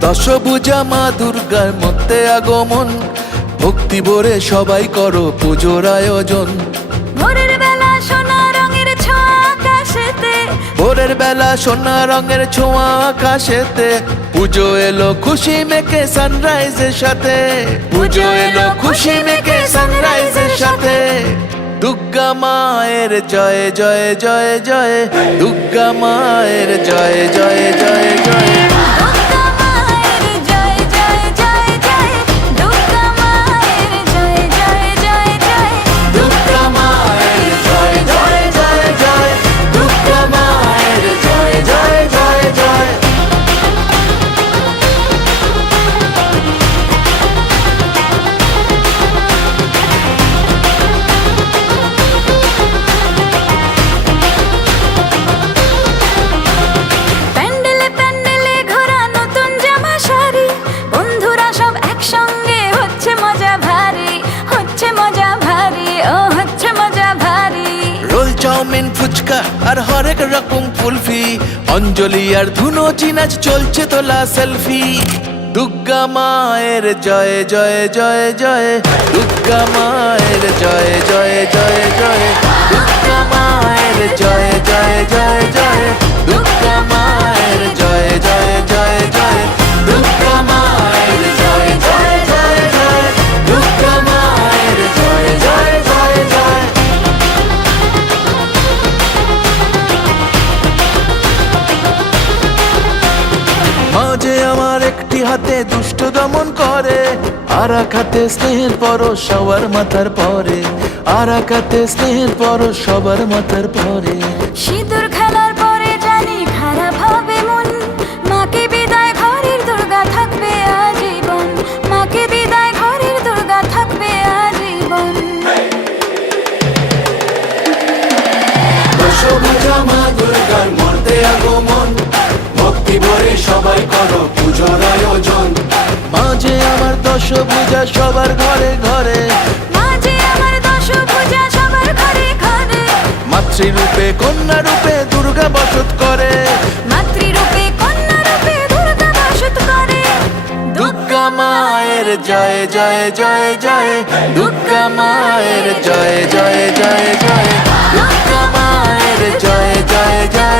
দশভুজা মা দুর্গার আগমন। ভক্তি ভরে সবাই করো পুজোর আয়োজন। ভোরের বেলা সোনা রঙের ছোঁয়া আকাশেতে। ভোরের বেলা সোনা রঙের ছোঁয়া আকাশেতে। পুজো এলো খুশি মেকে সানরাইজের সাথে। পুজো এলো খুশি মেকে সান মায়ের জয় জয় জয় জয় দুর্গা মায়ের জয় জয়। ফুচকা আর হরেক রকম কুলফি। অঞ্জলি আর ধুনো চিনাজ চলছে তোলা সেলফি। দুর্গা মায়ের জয় জয় জয় জয়। দুর্গা মায়ের জয় জয় জয় জয়। আমার একটি হাতে দুষ্ট দমন করে। আর এক স্নেহের পর সবার মাথার পরে। আর এক হাতে স্নেহের পর সবার মাথার পরে। সিঁদুর খেলার আমার সবার ঘরে ঘরে। মাঝে আমার দশ পূজা সবার ঘরে ঘরে। মাতৃরূপে কন্যা রূপে দুর্গা বসত করে। মাতৃরূপে কন্যা রূপে দুর্গা বাসত করে। দুর্গা মায়ের জয় জয় জয় জয়। দুর্গা মায়ের জয় জয় জয় জয়। দুর্গা মায়ের জয় জয় জয়।